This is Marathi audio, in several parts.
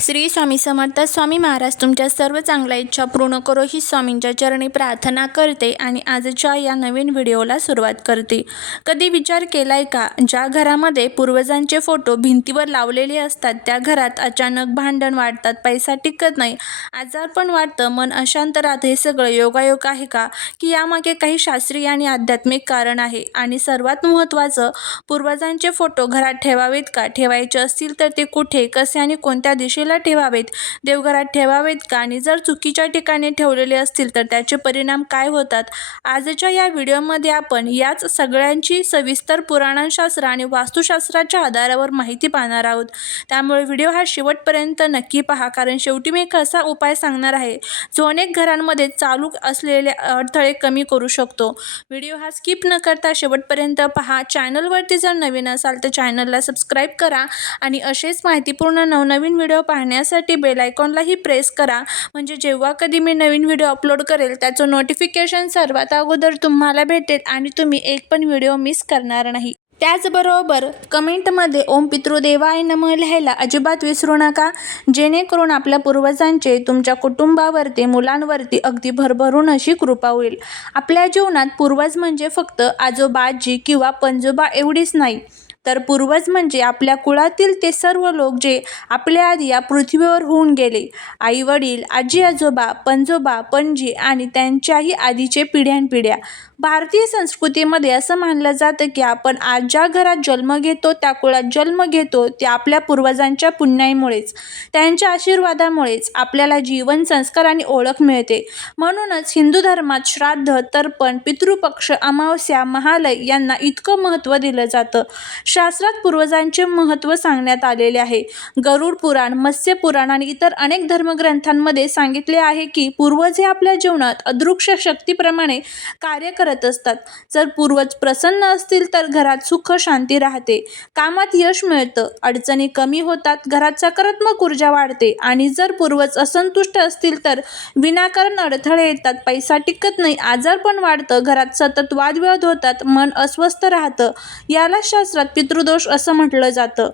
श्री स्वामी समर्थ. स्वामी महाराज तुमच्या सर्व चांगल्या इच्छा पूर्ण करो ही स्वामींच्या चरणी प्रार्थना करते आणि आजच्या या नवीन व्हिडिओला सुरुवात करते. कधी विचार केलाय का, ज्या घरामध्ये पूर्वजांचे फोटो भिंतीवर लावलेले असतात त्या घरात अचानक भांडण वाढतात, पैसा टिकत नाही, आजार पण वाढतं, मन अशांत राहतं. हे सगळं योगायोग आहे का, की यामागे काही शास्त्रीय आणि आध्यात्मिक कारण आहे? आणि सर्वात महत्त्वाचं, पूर्वजांचे फोटो घरात ठेवावेत का? ठेवायचे असतील तर ते कुठे, कसे आणि कोणत्या दिशेला ठेवावेत? देवघरात ठेवावेत का? आणि जर चुकीच्या ठिकाणी ठेवलेले असतील तर त्याचे परिणाम काय होतात? आजच्या या व्हिडिओमध्ये आपण याच सगळ्यांची सविस्तर पुराणशास्त्र आणि वास्तुशास्त्राच्या आधारावर माहिती पाहणार आहोत. त्यामुळे व्हिडिओ हा शेवटपर्यंत नक्की पहा, कारण शेवटी मी एक असा उपाय सांगणार आहे जो अनेक घरांमध्ये चालू असलेले अडथळे कमी करू शकतो. व्हिडिओ हा स्किप न करता शेवटपर्यंत पहा. चॅनलवरती जर नवीन असाल तर चॅनलला सबस्क्राईब करा आणि असेच माहितीपूर्ण नवनवीन व्हिडिओ पाहण्यासाठी बेल आयकॉनलाही प्रेस करा, म्हणजे जेव्हा कधी मी नवीन व्हिडिओ अपलोड करेल त्याचं नोटिफिकेशन सर्वात अगोदर तुम्हाला भेटेल आणि तुम्ही एक पण व्हिडिओ मिस करणार नाही. त्याचबरोबर कमेंटमध्ये ओम पितृदेवाय नमः लिहायला अजिबात विसरू नका, जेणेकरून आपल्या पूर्वजांचे तुमच्या कुटुंबावरती, मुलांवरती अगदी भरभरून अशी कृपा होईल. आपल्या जीवनात पूर्वज म्हणजे फक्त आजोबा, आजी किंवा पणजोबा एवढीच नाही, तर पूर्वज म्हणजे आपल्या कुळातील ते सर्व लोक जे आपल्या आधी या पृथ्वीवर होऊन गेले. आई वडील, आजी आजोबा, पणजोबा, पणजी आणि त्यांच्याही आधीचे पिढ्यानपिढ्या. भारतीय संस्कृतीमध्ये असं मानलं जातं की आपण आज ज्या घरात जन्म घेतो, त्या कुळात जन्म घेतो, ते आपल्या पूर्वजांच्या पुण्याईमुळेच, त्यांच्या आशीर्वादामुळेच आपल्याला जीवन, संस्कार आणि ओळख मिळते. म्हणूनच हिंदू धर्मात श्राद्ध, तर्पण, पितृपक्ष, अमावस्या, महालय यांना इतकं महत्त्व दिलं जातं. शास्त्रात पूर्वजांचे महत्त्व सांगण्यात आलेले आहे. गरुड पुराण, मत्स्य पुराण आणि इतर अनेक धर्मग्रंथांमध्ये सांगितले आहे की पूर्वज हे आपल्या जीवनात अदृश्य शक्तीप्रमाणे कार्य करत असतात. जर पूर्वज प्रसन्न असतील तर घरात सुख शांती राहते, कामात यश मिळतं, अडचणी कमी होतात, घरात सकारात्मक ऊर्जा वाढते. आणि जर पूर्वज असंतुष्ट असतील तर विनाकारण अडथळे येतात, पैसा टिकत नाही, आजार पण वाढतं, घरात सतत वादविवाद होतात, मन अस्वस्थ राहतं. याला शास्त्रात पितृदोष असं म्हटलं जातं.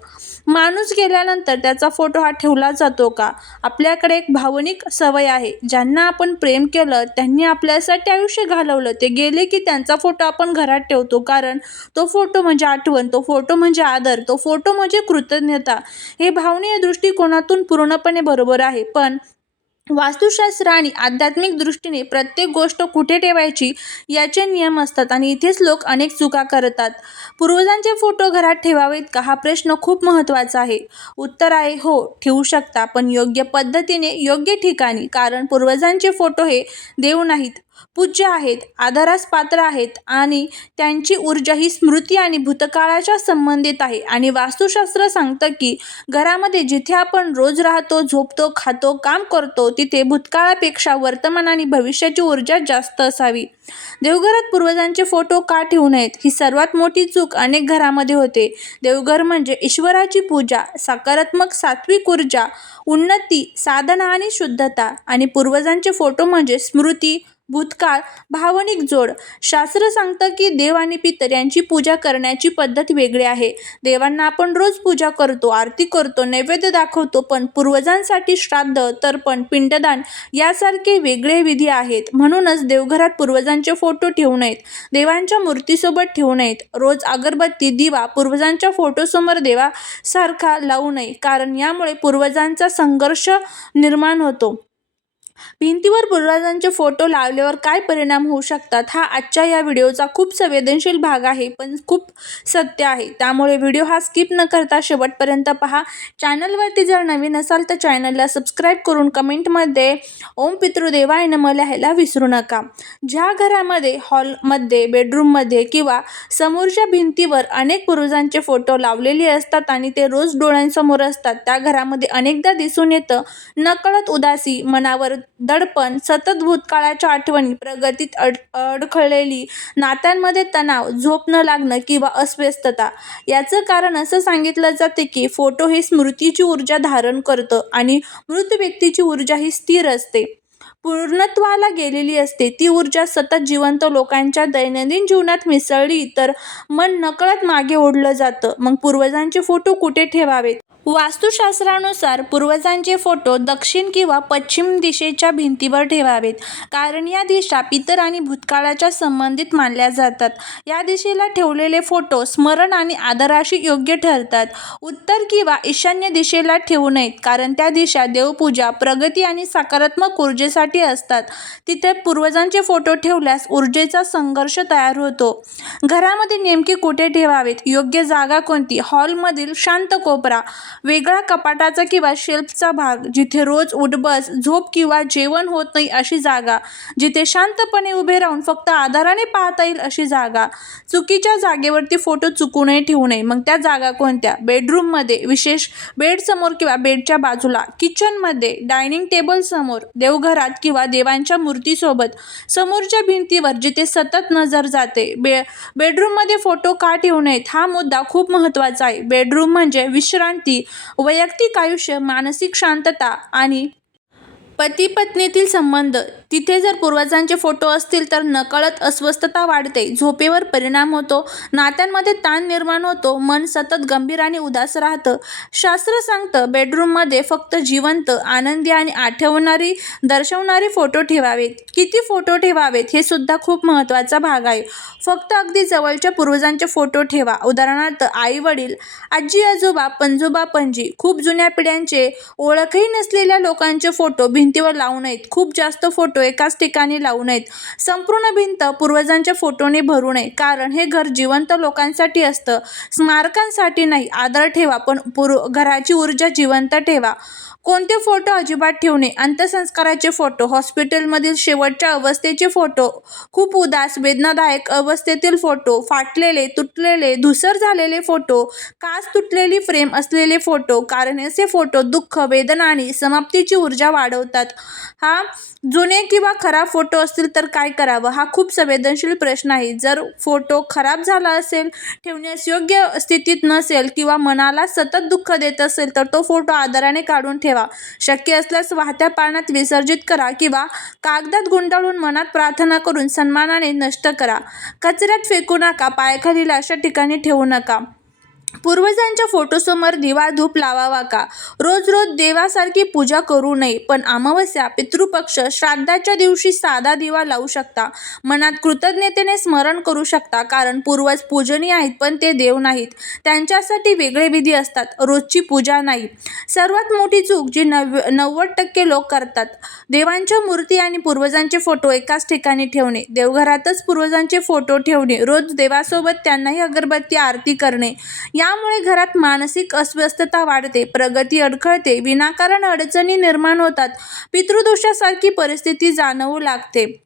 माणूस गेल्यानंतर त्याचा फोटो हा ठेवला जातो का? आपल्याकडे एक भावनिक सवय आहे. ज्यांना आपण प्रेम केलं, त्यांनी आपल्यासाठी आयुष्य घालवलं, ते गेले की त्यांचा फोटो आपण घरात ठेवतो, कारण तो फोटो म्हणजे आठवण, तो फोटो म्हणजे आदर, तो फोटो म्हणजे कृतज्ञता. हे भावनीय दृष्टिकोनातून पूर्णपणे बरोबर आहे, पण वास्तुशास्त्र आणि आध्यात्मिक दृष्टीने प्रत्येक गोष्ट कुठे ठेवायची याचे नियम असतात आणि इथेच लोक अनेक चुका करतात. पूर्वजांचे फोटो घरात ठेवावेत का, हा प्रश्न खूप महत्त्वाचा आहे. उत्तर आहे हो, ठेवू शकता, पण योग्य पद्धतीने, योग्य ठिकाणी. कारण पूर्वजांचे फोटो हे देव नाहीत, पूज्य आहेत, आदरास पात्र आहेत आणि त्यांची ऊर्जा ही स्मृती आणि भूतकाळाच्या संबंधित आहे. आणि वास्तुशास्त्र सांगतं की घरामध्ये जिथे आपण रोज राहतो, झोपतो, खातो, काम करतो, तिथे भूतकाळापेक्षा वर्तमान आणि भविष्याची ऊर्जा जास्त असावी. देवघरात पूर्वजांचे फोटो का ठेवू नयेत, ही सर्वात मोठी चूक अनेक घरामध्ये होते. देवघर म्हणजे ईश्वराची पूजा, सकारात्मक सात्विक ऊर्जा, उन्नती, साधना आणि शुद्धता. आणि पूर्वजांचे फोटो म्हणजे स्मृती, भूतकाळ, भावनिक जोड. शास्त्र सांगतं की देव आणि पितर यांची पूजा करण्याची पद्धत वेगळी आहे. देवांना आपण रोज पूजा करतो, आरती करतो, नैवेद्य दाखवतो, पण पूर्वजांसाठी श्राद्ध, तर्पण, पिंडदान यासारखे वेगळे विधी आहेत. म्हणूनच देवघरात पूर्वजांचे फोटो ठेवू नयेत, देवांच्या मूर्तीसोबत ठेवू नयेत. रोज अगरबत्ती, दिवा पूर्वजांच्या फोटोसमोर देवासारखा लावू नये, कारण यामुळे पूर्वजांचा संघर्ष निर्माण होतो. भिंतीवर पूर्वजांचे फोटो लावल्यावर काय परिणाम होऊ शकतात, हा आजच्या या व्हिडिओचा खूप संवेदनशील भाग आहे, पण खूप सत्य आहे. त्यामुळे व्हिडिओ हा स्किप न करता शेवटपर्यंत पहा. चॅनलवरती जर नवीन असाल तर चॅनलला सबस्क्राईब करून कमेंटमध्ये ओम पितृदेवाय नमः लिहायला विसरू नका. ज्या घरामध्ये हॉलमध्ये, बेडरूममध्ये किंवा समोरच्या भिंतीवर अनेक पूर्वजांचे फोटो लावलेले असतात आणि ते रोज डोळ्यांसमोर असतात, त्या घरामध्ये अनेकदा दिसून येतं नकळत उदासी, मनावर दडपण, सतत भूतकाळाच्या आठवणी, प्रगतीत अडखळलेली, नात्यांमध्ये तणाव, झोप न लागणं किंवा अस्वस्थता. याचं कारण असं सांगितलं जाते की फोटो हे स्मृतीची ऊर्जा धारण करतं आणि मृत व्यक्तीची ऊर्जा ही स्थिर असते, पूर्णत्वाला गेलेली असते. ती ऊर्जा सतत जिवंत लोकांच्या दैनंदिन जीवनात मिसळली तर मन नकळत मागे ओढलं जातं. मग पूर्वजांचे फोटो कुठे ठेवावेत? वास्तुशास्त्रानुसार पूर्वजांचे फोटो दक्षिण किंवा पश्चिम दिशेच्या भिंतीवर ठेवावेत, कारण या दिशा पितर आणि भूतकाळाच्या संबंधित मानल्या जातात. या दिशेला ठेवलेले फोटो स्मरण आणि आदराशी योग्य ठरतात. उत्तर किंवा ईशान्य दिशेला ठेवू नयेत, कारण त्या दिशा देवपूजा, प्रगती आणि सकारात्मक ऊर्जेसाठी असतात. तिथे पूर्वजांचे फोटो ठेवल्यास ऊर्जेचा संघर्ष तयार होतो. घरामध्ये नेमके कुठे ठेवावेत? योग्य जागा कोणती? हॉलमधील शांत कोपरा, वेगळा कपाटाचा किंवा शेल्फचा भाग, जिथे रोज उठबस, झोप किंवा जेवण होत नाही अशी जागा, जिथे शांतपणे उभे राहून फक्त आधाराने पाहता येईल अशी जागा. चुकीच्या जागेवरती फोटो चुकूनही ठेवू नये. मग त्या जागा कोणत्या? बेडरूममध्ये, विशेष बेडसमोर किंवा बेडच्या बाजूला, किचनमध्ये, डायनिंग टेबल समोर, देवघरात किंवा देवांच्या मूर्तीसोबत, समोरच्या भिंतीवर जिथे सतत नजर जाते. बेडरूममध्ये फोटो का ठेवू नयेत? हा मुद्दा खूप महत्त्वाचा आहे. बेडरूम म्हणजे विश्रांती, वैयक्तिक आयुष्य, मानसिक शांतता आणि पती-पत्नीतील संबंध. तिथे जर पूर्वजांचे फोटो असतील तर नकळत अस्वस्थता वाढते, झोपेवर परिणाम होतो, नात्यांमध्ये ताण निर्माण होतो, मन सतत गंभीर आणि उदास राहतं. शास्त्र सांगतं बेडरूममध्ये फक्त जिवंत, आनंदी आणि आठवणारी दर्शवणारे फोटो ठेवावेत. किती फोटो ठेवावेत हे सुद्धा खूप महत्त्वाचा भाग आहे. फक्त अगदी जवळच्या पूर्वजांचे फोटो ठेवा. उदाहरणार्थ आई-वडील, आजी-आजोबा, पणजोबा-पणजी. खूप जुन्या पिढ्यांचे, ओळखही नसलेल्या लोकांचे फोटो भिंतीवर लावू नयेत. खूप जास्त फोटो एकाच ठिकाणी लावू नयेत. संपूर्ण भिंत पूर्वजांच्या फोटोने भरू नये, कारण हे घर जिवंत लोकांसाठी असतं, स्मारकांसाठी नाही. आदर ठेवा, पण घराची ऊर्जा जिवंत ठेवा. कोणते फोटो अजिबात ठेवू नये? अंत्यसंस्काराचे फोटो, हॉस्पिटलमधील शेवटच्या अवस्थेचे फोटो, खूप उदास, वेदनादायक अवस्थेतील फोटो, फाटलेले, तुटलेले, धूसर झालेले फोटो, काच तुटलेली फ्रेम असलेले फोटो, कारण असे फोटो दुःख, वेदना आणि समाप्तीची ऊर्जा वाढवतात. जुने किंवा खराब फोटो असतील तर काय करावं? हा खूप संवेदनशील प्रश्न आहे. जर फोटो खराब झाला असेल, ठेवण्यास योग्य स्थितीत नसेल किंवा मनाला सतत दुःख देत असेल तर तो फोटो आदराने काढून ठेवा. शक्य असल्यास वाहत्या पाण्यात विसर्जित करा किंवा कागदात गुंडाळून मनात प्रार्थना करून सन्मानाने नष्ट करा. कचऱ्यात फेकू नका, पायाखालील अशा ठिकाणी ठेवू नका. पूर्वजांच्या फोटोसमोर दिवा धूप लावावा का? रोज रोज देवासारखी पूजा करू नये, पण अमावस्या, पितृपक्ष, श्राद्धाच्या दिवशी साधा दिवा लावू शकता. मनात कृतज्ञतेने स्मरण करू शकता, कारण पूर्वज पूजनीय आहेत पण ते देव नाहीत. त्यांच्यासाठी वेगळे विधी असतात, रोजची पूजा नाही. सर्वात मोठी चूक जी 90% लोक करतात, देवांच्या मूर्ती आणि पूर्वजांचे फोटो एकाच ठिकाणी ठेवणे. देवघरातच पूर्वजांचे फोटो ठेवणे, रोज देवासोबत त्यांनाही अगरबत्ती आरती करणे. यामुळे घरात मानसिक अस्वस्थता वाढते, प्रगती अडखळते, विनाकारण अडचणी निर्माण होतात, पितृदोषासारखी परिस्थिती जाणवू लागते.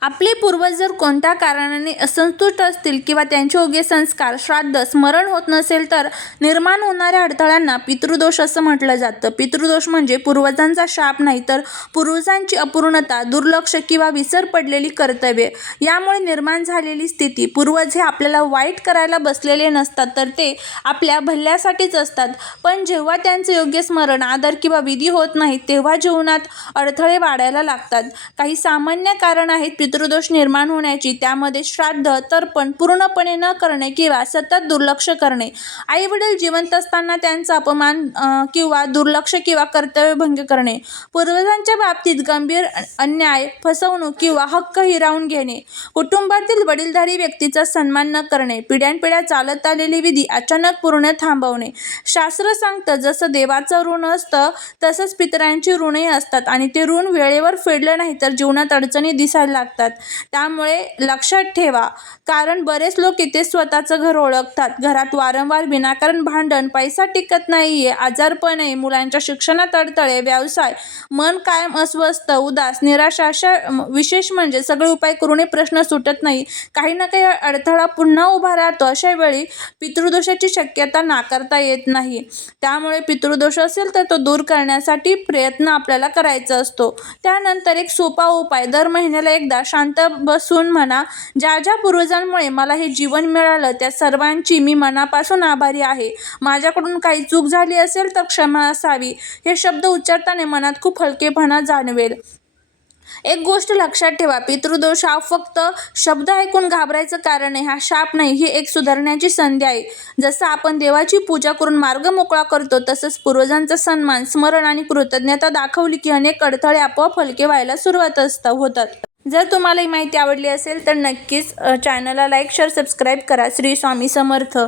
आपले पूर्वज जर कोणत्या कारणाने असंतुष्ट असतील किंवा त्यांचे योग्य संस्कार, श्राद्ध, स्मरण होत नसेल तर निर्माण होणाऱ्या अडथळ्यांना पितृदोष असं म्हटलं जातं. पितृदोष म्हणजे पूर्वजांचा शाप नाही, तर पूर्वजांची अपूर्णता, दुर्लक्ष किंवा विसर पडलेली कर्तव्ये. यामुळे निर्माण झालेली स्थिती. पूर्वज हे आपल्याला वाईट करायला बसलेले नसतात, तर ते आपल्या भल्यासाठीच असतात. पण जेव्हा त्यांचं योग्य स्मरण, आदर किंवा विधी होत नाहीत, तेव्हा जीवनात अडथळे वाढायला लागतात. काही सामान्य कारण आहेत पितृदोष निर्माण होण्याची. त्यामध्ये श्राद्ध, तर्पण पूर्णपणे न करणे किंवा सतत दुर्लक्ष करणे, आई-वडील जिवंत असताना त्यांचा अपमान किंवा दुर्लक्ष किंवा कर्तव्यभंग करणे, पूर्वजांच्या बाबतीत गंभीर अन्याय, फसवणूक किंवा हक्क हिरावून घेणे, कुटुंबातील वडीलधारी व्यक्तीचा सन्मान न करणे, पिढ्यानपिढ्या चालत आलेली विधी अचानक पूर्ण थांबवणे. शास्त्र सांगतं जसं देवाचं ऋण असतं तसंच पितरांची ऋणही असतात आणि ते ऋण वेळेवर फेडलं नाही तर जीवनात अडचणी दिसायला लागतात. त्यामुळे लक्षात ठेवा, कारण बरेच लोक इथे स्वतःचं घर ओळखतात. घरात वारंवार विनाकारण भांडण, पैसा टिकत नाहीये, आजारपण आहे, मुलांच्या शिक्षणात अडथळे, व्यवसाय, मन कायम अस्वस्थ, उदास, निराशा, अशा विशेष म्हणजे सगळे उपाय करूनही प्रश्न सुटत नाही. काही ना काही अडथळा पुन्हा उभा राहतो. अशा वेळी पितृदोषाची शक्यता नाकारता येत नाही. त्यामुळे पितृदोष असेल तर तो दूर करण्यासाठी प्रयत्न आपल्याला करायचा असतो. त्यानंतर एक सोपा उपाय, दर महिन्याला एकदा शांत बसून म्हणा, ज्या ज्या पूर्वजांमुळे मला हे जीवन मिळालं त्या सर्वांची मी मनापासून आभारी आहे. माझ्याकडून काही चूक झाली असेल तर क्षमा असावी. हे शब्द उच्चारताना मनात खूप हलकेपणा जाणवेल. एक गोष्ट लक्षात ठेवा, पितृदोष हा फक्त शब्द ऐकून घाबरायचं कारण नाही, हा शाप नाही, ही एक सुधारण्याची संधी आहे. जसं आपण देवाची पूजा करून मार्ग मोकळा करतो, तसंच पूर्वजांचा सन्मान, स्मरण आणि कृतज्ञता दाखवली की अनेक अडथळे आपोआप हलके व्हायला सुरुवात होतात. जर तुम्हाला ही माहिती आवडली असेल तर नक्कीच चॅनलला लाईक, शेअर, सबस्क्राईब करा. श्री स्वामी समर्थ.